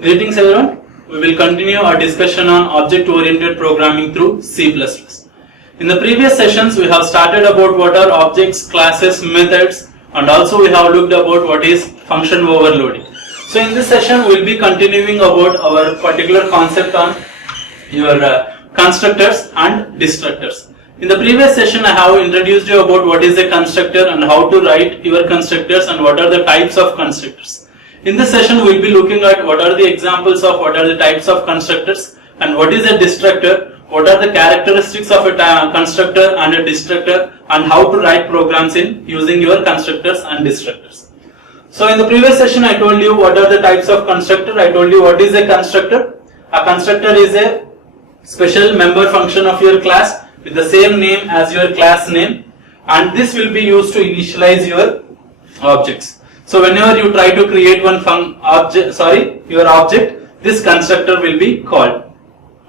Greetings everyone. We will continue our discussion on object-oriented programming through C++. In the previous sessions, we have started about what are objects, classes, methods, and also we have looked about what is function overloading. So in this session, we will be continuing about our particular concept on your constructors and destructors. In the previous session, I have introduced you about what is a constructor and how to write your constructors and what are the types of constructors. In this session, we will be looking at what are the examples of what are the types of constructors and what is a destructor, what are the characteristics of a constructor and a destructor, and how to write programs in using your constructors and destructors. So in the previous session, I told you what are the types of constructor. I told you what is a constructor. A constructor is a special member function of your class with the same name as your class name, and this will be used to initialize your objects. So whenever you try to create one your object, this constructor will be called.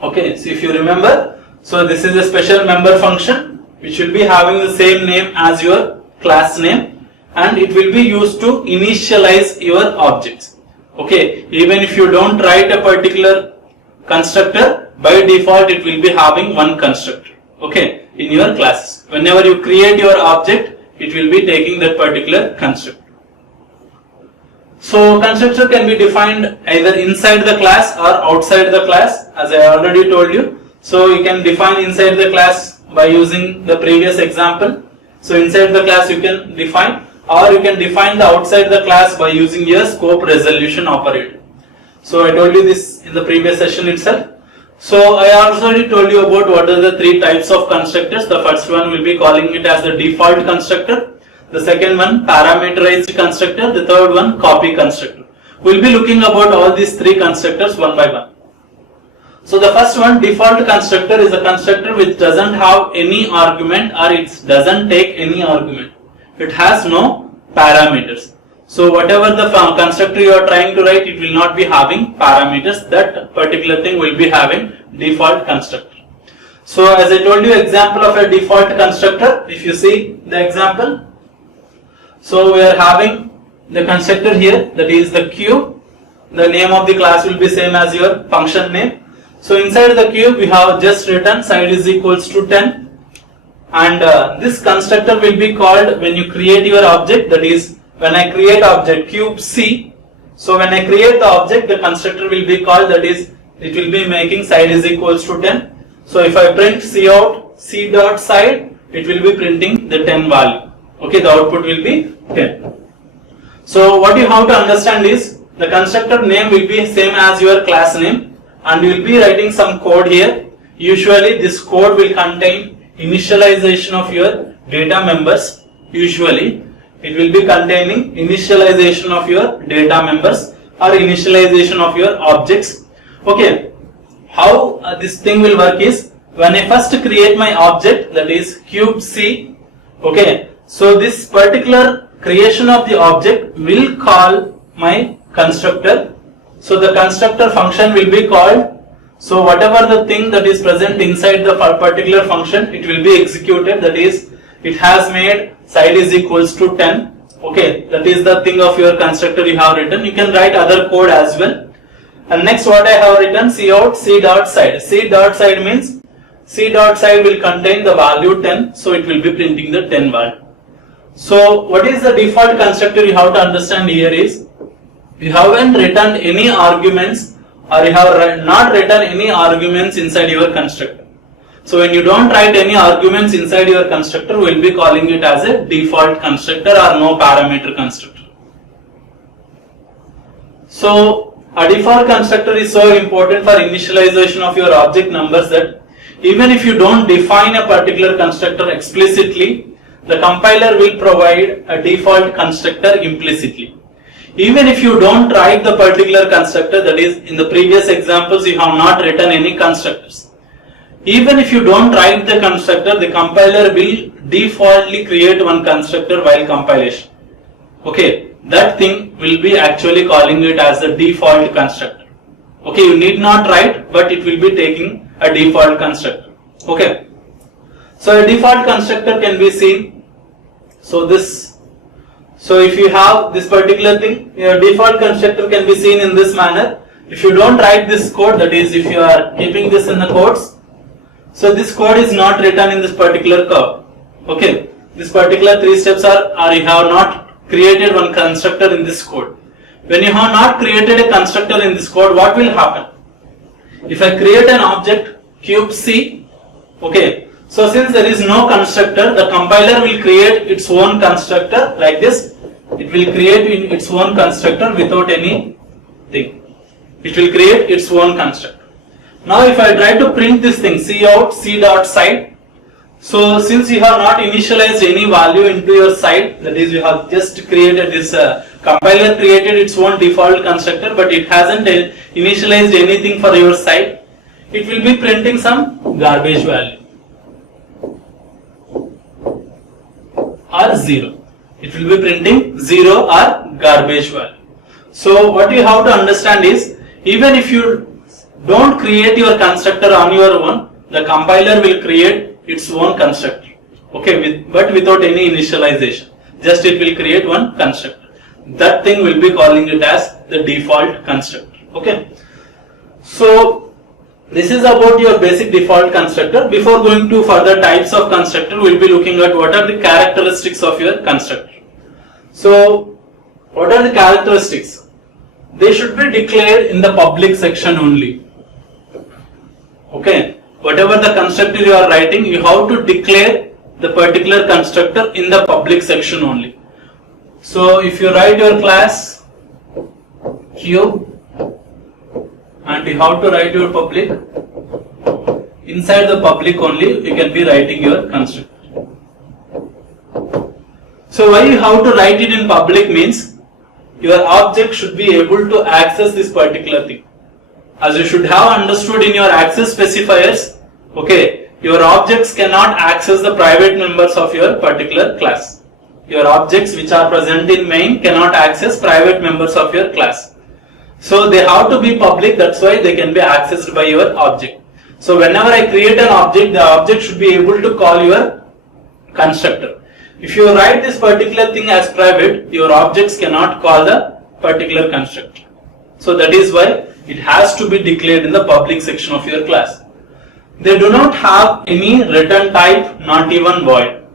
Okay, so if you remember, so this is a special member function which will be having the same name as your class name, and it will be used to initialize your objects. Okay, even if you don't write a particular constructor, by default it will be having one constructor. Okay, in your classes. Whenever you create your object, it will be taking that particular constructor. So constructor can be defined either inside the class or outside the class, as I already told you. So you can define inside the class by using the previous example. So inside the class you can define, or you can define the outside the class by using your scope resolution operator. So I told you this in the previous session itself. So I already told you about what are the three types of constructors. The first one will be calling it as the default constructor. The second one, parameterized constructor. The third one, copy constructor. We will be looking about all these three constructors one by one. So the first one, default constructor, is a constructor which doesn't have any argument, or it doesn't take any argument. It has no parameters. So whatever the constructor you are trying to write, it will not be having parameters. That particular thing will be having default constructor. So as I told you, example of a default constructor, if you see the example. So we are having the constructor here, that is the cube. The name of the class will be same as your function name. So inside the cube we have just written side is equals to 10, and this constructor will be called when you create your object, that is when I create object cube C. So when I create the object, the constructor will be called, that is it will be making side is equals to 10. So if I print C out C dot side, it will be printing the 10 value. Okay, the output will be 10. So what you have to understand is the constructor name will be same as your class name, and you will be writing some code here. Usually this code will contain initialization of your data members. Usually it will be containing initialization of your data members or initialization of your objects. Okay, how this thing will work is, when I first create my object, that is cube C, okay, so this particular creation of the object will call my constructor. So the constructor function will be called. So whatever the thing that is present inside the particular function, it will be executed. That is, it has made side is equals to 10. Okay, that is the thing of your constructor you have written. You can write other code as well. And next what I have written, C out C dot side. C dot side means C dot side will contain the value 10. So it will be printing the 10 value. So what is the default constructor you have to understand here is, you haven't written any arguments, or you have not written any arguments inside your constructor. So when you don't write any arguments inside your constructor, we will be calling it as a default constructor or no parameter constructor. So a default constructor is so important for initialization of your object numbers that even if you don't define a particular constructor explicitly, the compiler will provide a default constructor implicitly. Even if you don't write the particular constructor, that is in the previous examples you have not written any constructors. Even if you don't write the constructor, the compiler will defaultly create one constructor while compilation. Okay, that thing will be actually calling it as the default constructor. Okay, you need not write, but it will be taking a default constructor. Okay, so a default constructor can be seen. So if you have this particular thing, your default constructor can be seen in this manner. If you don't write this code, that is if you are keeping this in the codes, so this code is not written in this particular curve. Okay, this particular 3 steps are you have not created one constructor in this code. When you have not created a constructor in this code, what will happen? If I create an object cube C, okay, so since there is no constructor, the compiler will create its own constructor like this. It will create its own constructor without any thing. It will create its own constructor. Now if I try to print this thing, cout c dot side, so since you have not initialized any value into your side, that is you have just created this, compiler created its own default constructor, but it hasn't initialized anything for your side, it will be printing some garbage value or 0. It will be printing 0 or garbage value. So what you have to understand is, even if you don't create your constructor on your own, the compiler will create its own constructor. Okay, but without any initialization. Just it will create one constructor. That thing will be calling it as the default constructor. Okay. So this is about your basic default constructor. Before going to further types of constructor, we will be looking at what are the characteristics of your constructor. So what are the characteristics? They should be declared in the public section only. Okay, whatever the constructor you are writing, you have to declare the particular constructor in the public section only. So if you write your class cube and you have to write your public, inside the public only you can be writing your constructor. So why you have to write it in public means, your object should be able to access this particular thing. As you should have understood in your access specifiers, okay, your objects cannot access the private members of your particular class. Your objects which are present in main cannot access private members of your class. So they have to be public, that's why they can be accessed by your object. So whenever I create an object, the object should be able to call your constructor. If you write this particular thing as private, your objects cannot call the particular constructor. So that is why it has to be declared in the public section of your class. They do not have any return type, not even void.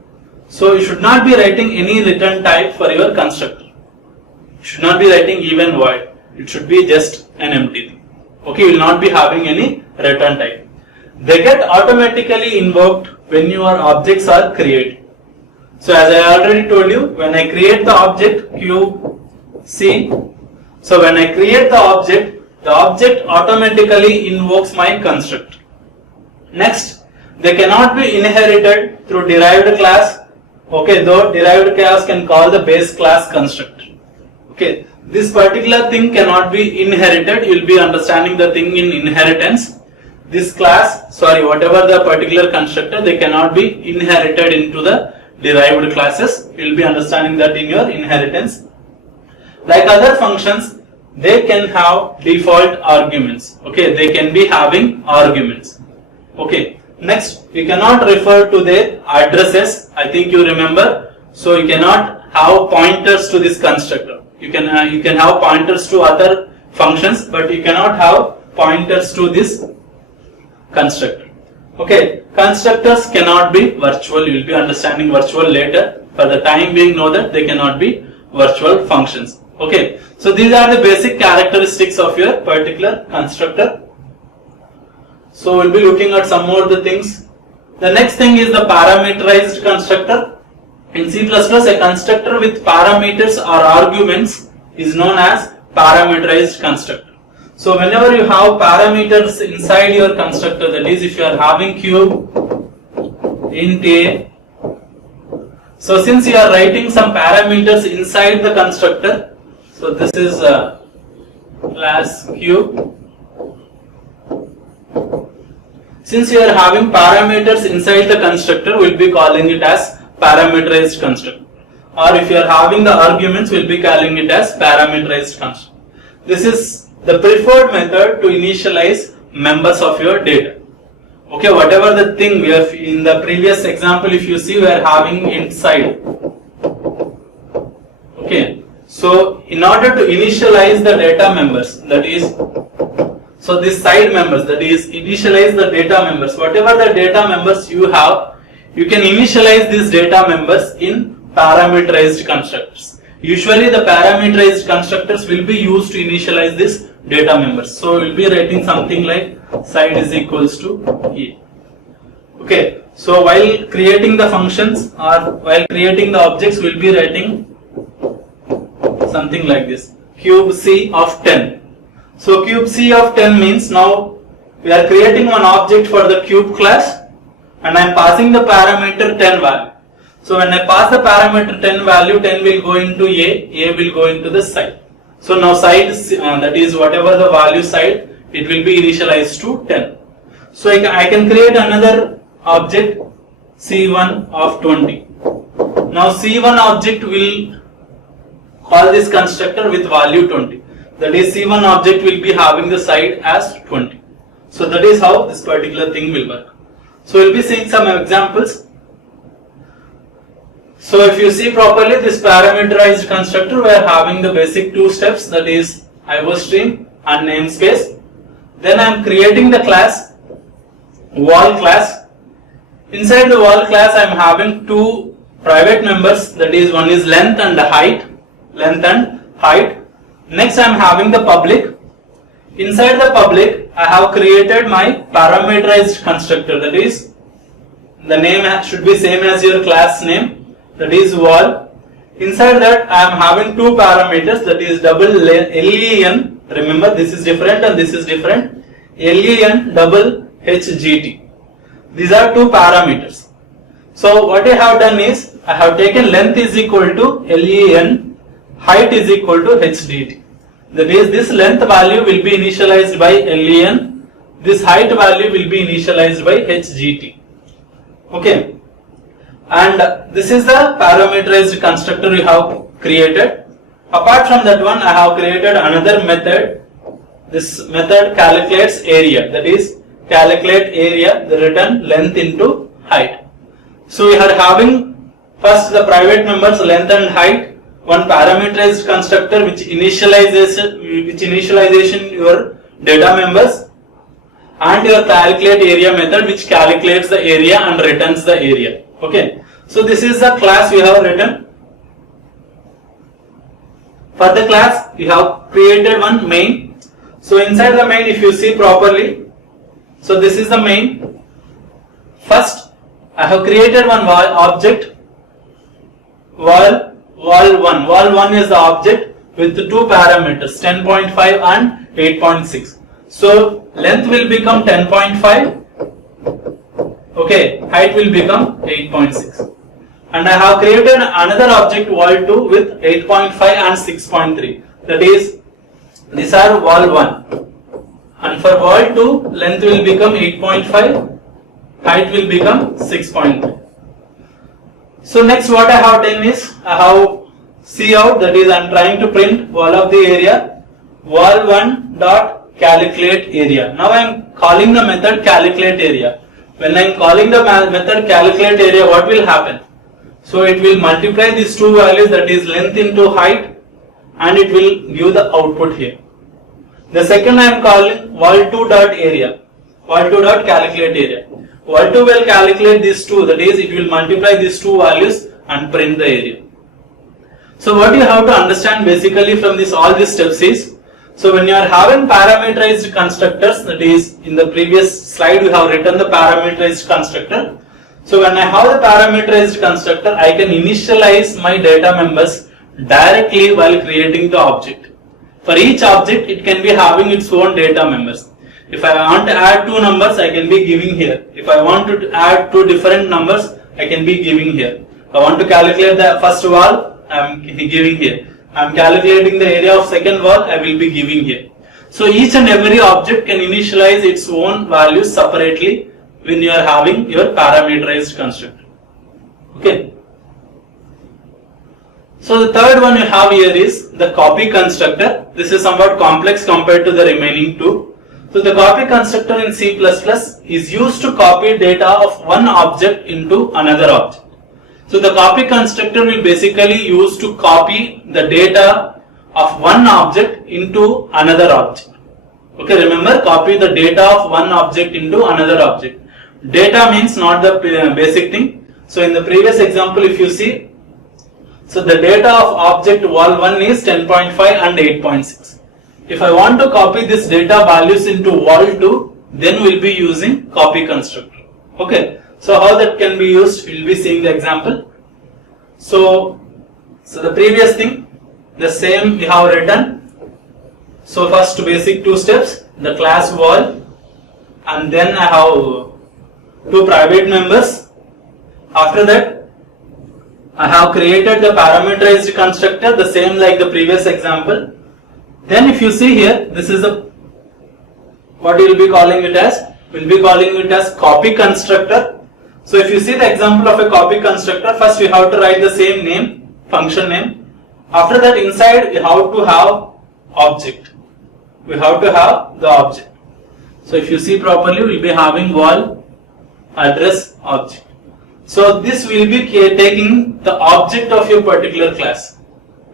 So you should not be writing any return type for your constructor. You should not be writing even void. It should be just an empty thing. Okay, you will not be having any return type. They get automatically invoked when your objects are created. So as I already told you, when I create the object cube C, so when I create the object automatically invokes my constructor. Next, they cannot be inherited through derived class. Okay, though derived class can call the base class constructor. Okay, this particular thing cannot be inherited. You will be understanding the thing in inheritance. This class, sorry, whatever the particular constructor, they cannot be inherited into the derived classes. You will be understanding that in your inheritance. Like other functions, they can have default arguments. Okay, they can be having arguments. Okay, next, we cannot refer to their addresses. I think you remember. So you cannot have pointers to this constructor. You can have pointers to other functions, but you cannot have pointers to this constructor. Okay, constructors cannot be virtual. You will be understanding virtual later. For the time being, know that they cannot be virtual functions. Okay, so these are the basic characteristics of your particular constructor. So we'll be looking at some more of the things. The next thing is the parameterized constructor. In C++, a constructor with parameters or arguments is known as parameterized constructor. So whenever you have parameters inside your constructor, that is if you are having cube int a, so since you are writing some parameters inside the constructor, so this is class cube. Since you are having parameters inside the constructor, we will be calling it as parameterized constructor. Or if you are having the arguments, we will be calling it as parameterized constructor. This is the preferred method to initialize members of your data. Okay, whatever the thing we have in the previous example, if you see, we are having inside. Okay, So in order to initialize the data members, that is, so this side members, that is, initialize the data members, whatever the data members you have, you can initialize these data members in parameterized constructors. Usually the parameterized constructors will be used to initialize this data members. So we will be writing something like side is equals to A. Okay, so while creating the functions or while creating the objects, we will be writing something like this, cube C of 10. So cube C of 10 means now we are creating one object for the cube class and I am passing the parameter 10 value. So when I pass the parameter 10 value, 10 will go into A will go into the side. So now side, that is whatever the value side, it will be initialized to 10. So I can create another object C1 of 20. Now C1 object will call this constructor with value 20. That is, C1 object will be having the side as 20. So that is how this particular thing will work. So we will be seeing some examples. So if you see properly this parameterized constructor, we are having the basic two steps, that is IOStream and namespace. Then I am creating the class, wall class. Inside the wall class I am having two private members, that is one is length and height. Next I am having the public. Inside the public I have created my parameterized constructor, that is the name should be same as your class name, that is wall. Inside that I am having two parameters, that is double len, remember this is different and this is different, len double hgt. These are two parameters. So what I have done is I have taken length is equal to len, height is equal to hdt. That is, this length value will be initialized by len, this height value will be initialized by hgt. Okay, and this is the parameterized constructor we have created. Apart from that one, I have created another method. This method calculates area, that is calculate area, the return length into height. So we are having first the private members length and height, one parameterized constructor which initialization your data members, and your calculate area method which calculates the area and returns the area. Okay, so this is the class we have written. For the class we have created one main. So inside the main, if you see properly, so this is the main. First I have created one object, wall1. Wall1 is the object with the two parameters 10.5 and 8.6. So length will become 10.5, okay, height will become 8.6. And I have created another object wall2 with 8.5 and 6.3. That is, these are wall1. And for wall2, length will become 8.5, height will become 6.3. So next what I have done is, I have cout, that is I am trying to print wall of the area, wall1 dot calculate area. Now I am calling the method calculate area. When I am calling the method calculate area, what will happen? So it will multiply these two values, that is length into height, and it will give the output here. The second I am calling wall2 dot area, wall2 dot calculate area. Wall2 will calculate these two, that is it will multiply these two values and print the area. So what you have to understand basically from this all these steps is, so when you are having parameterized constructors, that is in the previous slide we have written the parameterized constructor. So when I have the parameterized constructor, I can initialize my data members directly while creating the object. For each object it can be having its own data members. If I want to add two numbers, I can be giving here. If I want to add two different numbers, I can be giving here. I want to calculate the first wall, I am giving here. I am calculating the area of second wall, I will be giving here. So each and every object can initialize its own values separately when you are having your parameterized constructor. Okay. So the third one you have here is the copy constructor. This is somewhat complex compared to the remaining two. So the copy constructor in C++ is used to copy data of one object into another object. So the copy constructor will basically use to copy the data of one object into another object. Okay, remember, copy the data of one object into another object. Data means not the basic thing. So in the previous example, if you see, so the data of object wall1 is 10.5 and 8.6. If I want to copy this data values into wall2, then we'll be using copy constructor. Okay, so how that can be used, we'll be seeing the example. So the previous thing, the same we have written. So first basic two steps, the class wall, and then I have two private members. After that, I have created the parameterized constructor, the same like the previous example. Then if you see here, this is the, what we will be calling it as, we will be calling it as copy constructor. So if you see the example of a copy constructor, first we have to write the same name, function name. After that, inside we have to have object. We have to have the object. So if you see properly, we will be having wall address object. So this will be taking the object of your particular class.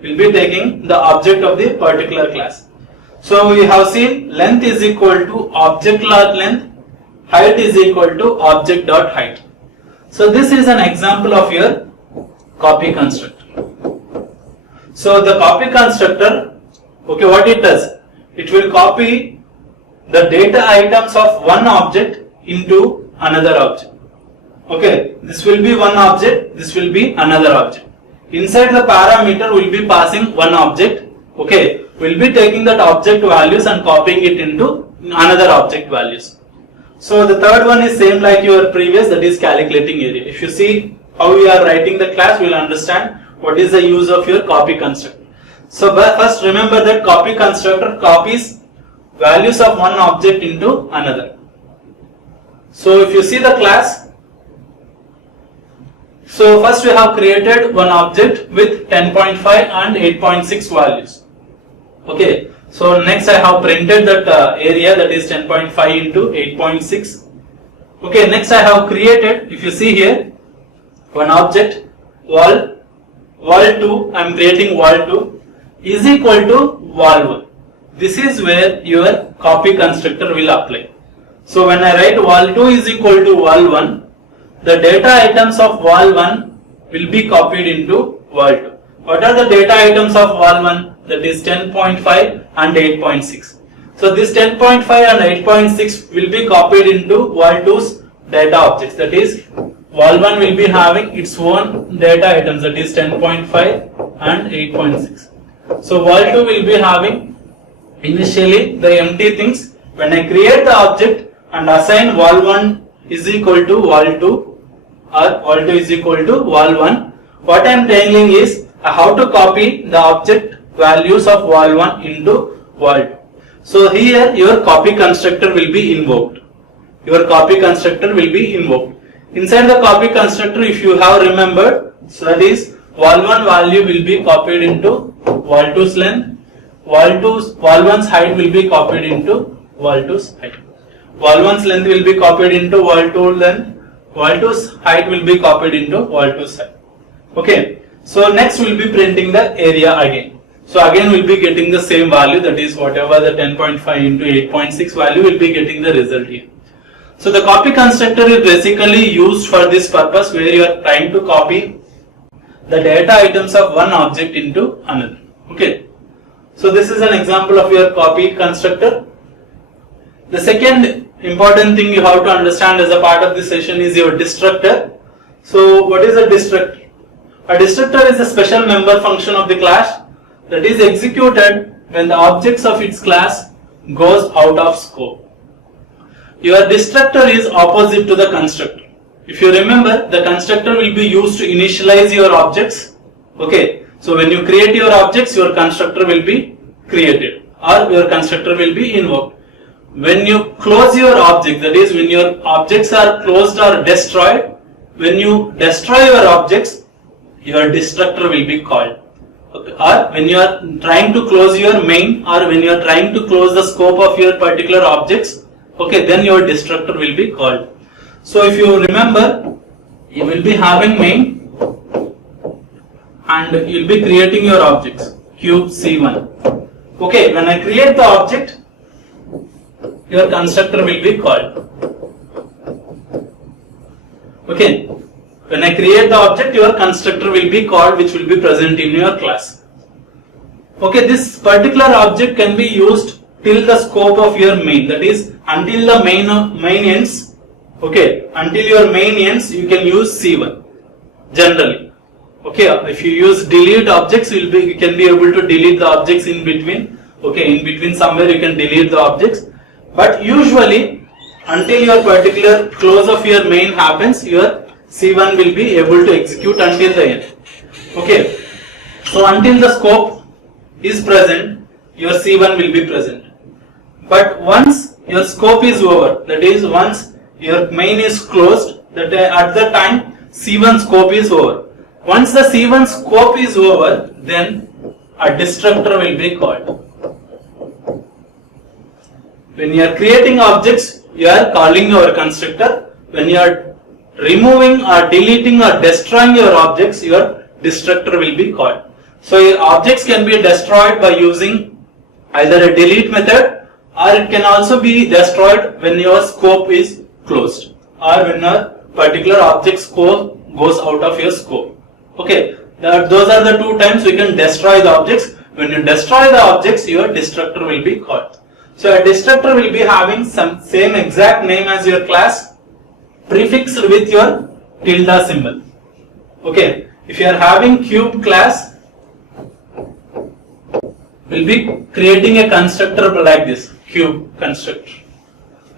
We will be taking the object of the particular class. So we have seen length is equal to object length, height is equal to object dot height. So this is an example of your copy constructor. So the copy constructor, okay, what it does? It will copy the data items of one object into another object. Okay, this will be one object, this will be another object. Inside the parameter we will be passing one object. Okay, we will be taking that object values and copying it into another object values. So the third one is same like your previous, that is calculating area. If you see how we are writing the class, we will understand what is the use of your copy constructor. So first remember that copy constructor copies values of one object into another. So if you see the class, so first we have created one object with 10.5 and 8.6 values. Okay, so next I have printed that area, that is 10.5 into 8.6. Okay, next I have created, if you see here, one object wall2, I am creating wall2 is equal to wall1. This is where your copy constructor will apply. So when I write wall2 is equal to wall1, the data items of wall1 will be copied into wall2. What are the data items of wall1? That is 10.5 and 8.6. So this 10.5 and 8.6 will be copied into wall2's data objects. That is, wall1 will be having its own data items, that is 10.5 and 8.6. So wall2 will be having initially the empty things. When I create the object and assign wall1 is equal to wall2 or wall2 is equal to wall1, what I am telling is I have to copy the object values of wall1 into wall2. So here your copy constructor will be invoked. Your copy constructor will be invoked. Inside the copy constructor, if you have remembered, so that is wall1 value will be copied into wall2's length, wall1's height will be copied into wall2's height. Wall1's length will be copied into wall2 length, wall2's height will be copied into wall2's height. Okay, so next we will be printing the area again. So again we will be getting the same value, that is whatever the 10.5 into 8.6 value will be getting the result here. So the copy constructor is basically used for this purpose, where you are trying to copy the data items of one object into another. Okay, so this is an example of your copy constructor. The second important thing you have to understand as a part of this session is your destructor. So what is a destructor? A destructor is a special member function of the class that is executed when the objects of its class goes out of scope. Your destructor is opposite to the constructor. If you remember, the constructor will be used to initialize your objects. Okay, so when you create your objects, your constructor will be created or your constructor will be invoked. When you close your object, that is when your objects are closed or destroyed, when you destroy your objects, your destructor will be called. Okay. Or when you are trying to close your main, or when you are trying to close the scope of your particular objects, okay, then your destructor will be called. So if you remember, you will be having main and you'll be creating your objects, cube C1. Okay, when I create the object, your constructor will be called. Okay, when I create the object, your constructor will be called, which will be present in your class. Okay, this particular object can be used till the scope of your main, that is until the main ends. Okay, until your main ends, you can use C1 generally. Okay, if you use delete objects, you can be able to delete the objects in between. Okay, in between somewhere you can delete the objects, but usually until your particular close of your main happens, your C1 will be able to execute until the end. Okay, so until the scope is present, your C1 will be present. But once your scope is over, that is once your main is closed, that at the time C1 scope is over. Once the C1 scope is over, then a destructor will be called. When you are creating objects, you are calling your constructor. When you are removing or deleting or destroying your objects, your destructor will be called. So your objects can be destroyed by using either a delete method, or it can also be destroyed when your scope is closed, or when a particular object scope goes out of your scope. Okay, those are the two times we can destroy the objects. When you destroy the objects, your destructor will be called. So a destructor will be having some same exact name as your class, prefixed with your tilde symbol. Okay, if you are having cube class, we'll be creating a constructor like this, cube constructor.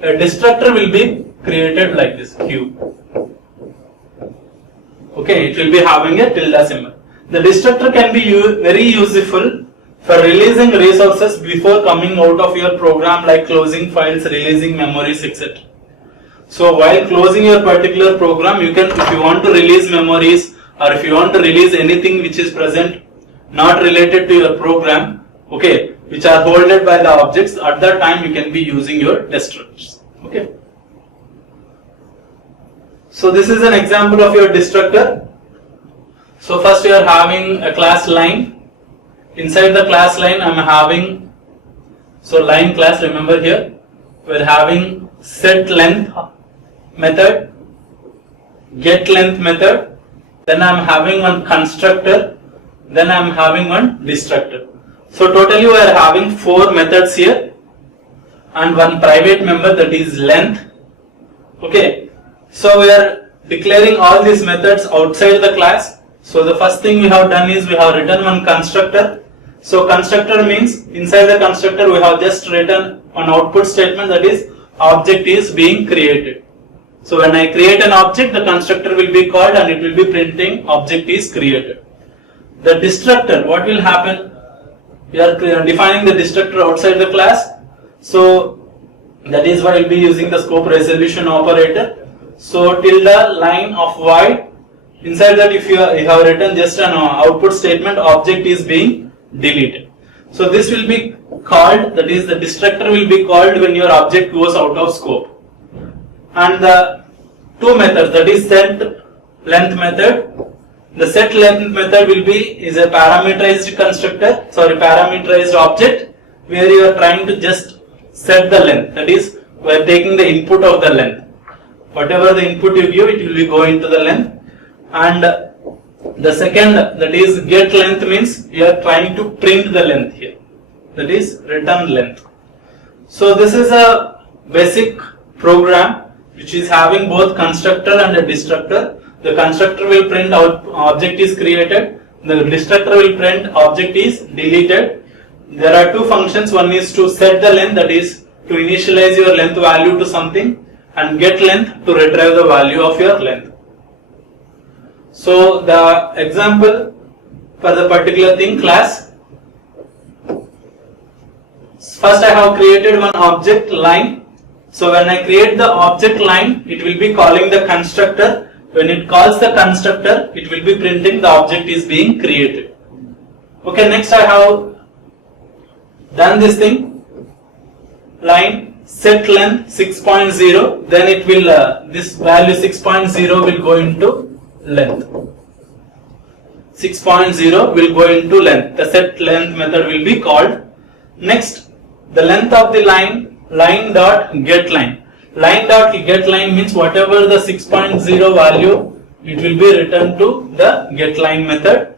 A destructor will be created like this, cube. Okay, it will be having a tilde symbol. The destructor can be very useful for releasing resources before coming out of your program, like closing files, releasing memories, etc. So while closing your particular program, you can, if you want to release memories, or if you want to release anything which is present not related to your program, okay, which are holded by the objects, at that time you can be using your destructors. Okay. So this is an example of your destructor. So first you are having a class line. Inside the class line I am having, so line class, remember here, we are having set length method, get length method, then I am having one constructor, then I am having one destructor. So totally we are having 4 methods here and one private member, that is length. Okay, so we are declaring all these methods outside the class. So the first thing we have done is we have written one constructor. So constructor means inside the constructor we have just written an output statement, that is object is being created. So when I create an object, the constructor will be called and it will be printing object is created. The destructor, what will happen? We are defining the destructor outside the class. So that is why we will be using the scope resolution operator. So tilde line of void. Inside that, if you have written just an output statement, object is being deleted. So this will be called, that is the destructor will be called when your object goes out of scope. And the 2 methods, that is set length method. The set length method will be is a parameterized constructor, parameterized object, where you are trying to just set the length, that is we are taking the input of the length. Whatever the input you give, it will be going to the length. And the second, that is get length, means you are trying to print the length here, that is return length. So this is a basic program which is having both constructor and a destructor. The constructor will print out object is created, the destructor will print object is deleted. There are 2 functions, one is to set the length, that is to initialize your length value to something, and get length to retrieve the value of your length. So the example for the particular thing, class, first I have created one object line. So when I create the object line, it will be calling the constructor. When it calls the constructor, it will be printing the object is being created. Okay, next I have done this thing, line set length 6.0, then it will this value 6.0 will go into length. 6.0 will go into length. The set length method will be called. Next, the length of the line dot get line. Line dot get line means whatever the 6.0 value, it will be returned to the get line method.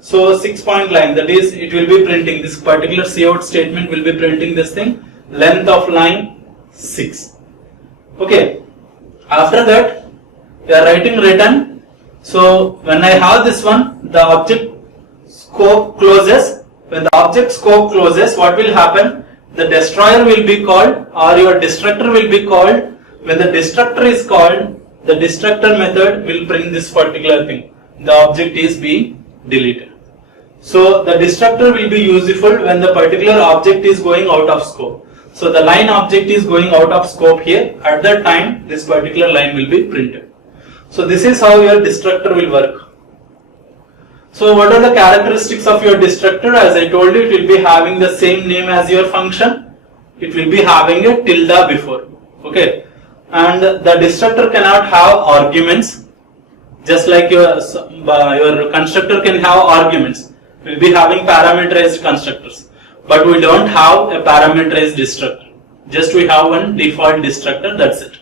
So 6 point line, that is, it will be printing this particular cout statement will be printing this thing, length of line 6. Okay. After that, we are writing return. So when I have this one, the object scope closes. When the object scope closes, what will happen? The destroyer will be called or your destructor will be called. When the destructor is called, the destructor method will print this particular thing. The object is being deleted. So the destructor will be useful when the particular object is going out of scope. So the line object is going out of scope here. At that time, this particular line will be printed. So this is how your destructor will work. So what are the characteristics of your destructor? As I told you, it will be having the same name as your function. It will be having a tilde before. Okay. And the destructor cannot have arguments. Just like your constructor can have arguments. We will be having parameterized constructors. But we don't have a parameterized destructor. Just we have one default destructor, that's it.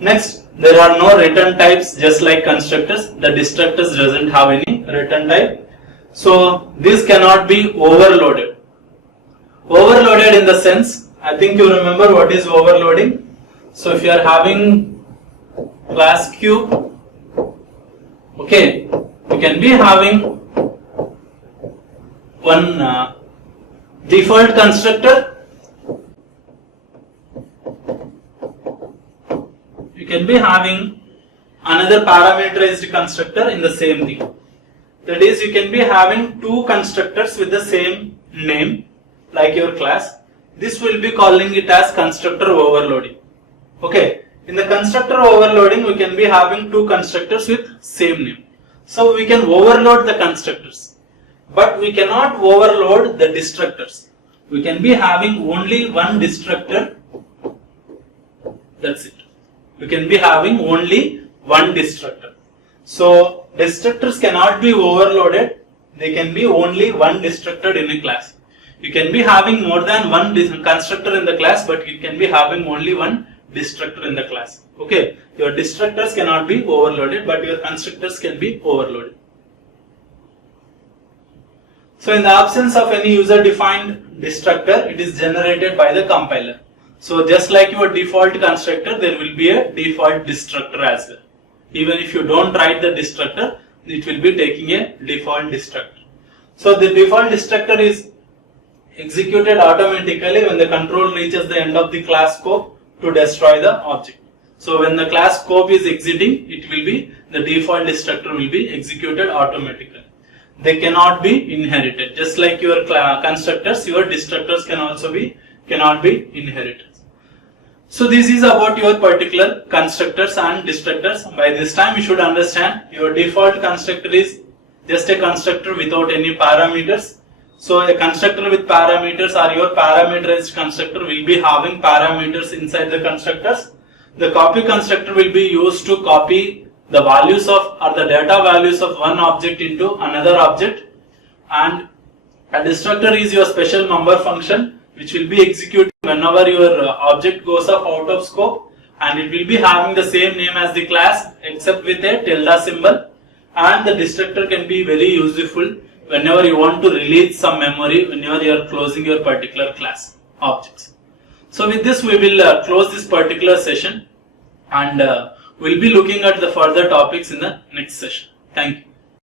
Next, there are no return types just like constructors. The destructors doesn't have any return type. So this cannot be overloaded. Overloaded in the sense, I think you remember what is overloading. So if you are having class cube, okay, you can be having one default constructor. You can be having another parameterized constructor in the same thing. That is, you can be having two constructors with the same name like your class. This will be calling it as constructor overloading. Okay, in the constructor overloading, we can be having two constructors with same name. So we can overload the constructors, but we cannot overload the destructors. We can be having only one destructor. That's it. You can be having only one destructor. So destructors cannot be overloaded. They can be only one destructor in a class. You can be having more than one constructor in the class, but you can be having only one destructor in the class. Okay, your destructors cannot be overloaded, but your constructors can be overloaded. So in the absence of any user defined destructor, it is generated by the compiler. So just like your default constructor, there will be a default destructor as well. Even if you don't write the destructor, it will be taking a default destructor. So the default destructor is executed automatically when the control reaches the end of the class scope to destroy the object. So when the class scope is exiting, it will be the default destructor will be executed automatically. They cannot be inherited. Just like your constructors, your destructors cannot be inherited. So this is about your particular constructors and destructors. By this time you should understand your default constructor is just a constructor without any parameters. So a constructor with parameters or your parameterized constructor will be having parameters inside the constructors. The copy constructor will be used to copy the values of or the data values of one object into another object, and a destructor is your special member function which will be executed whenever your object goes out of scope, and it will be having the same name as the class except with a tilde symbol. And the destructor can be very useful whenever you want to release some memory, whenever you are closing your particular class objects. So with this we will close this particular session, and we'll be looking at the further topics in the next session. Thank you.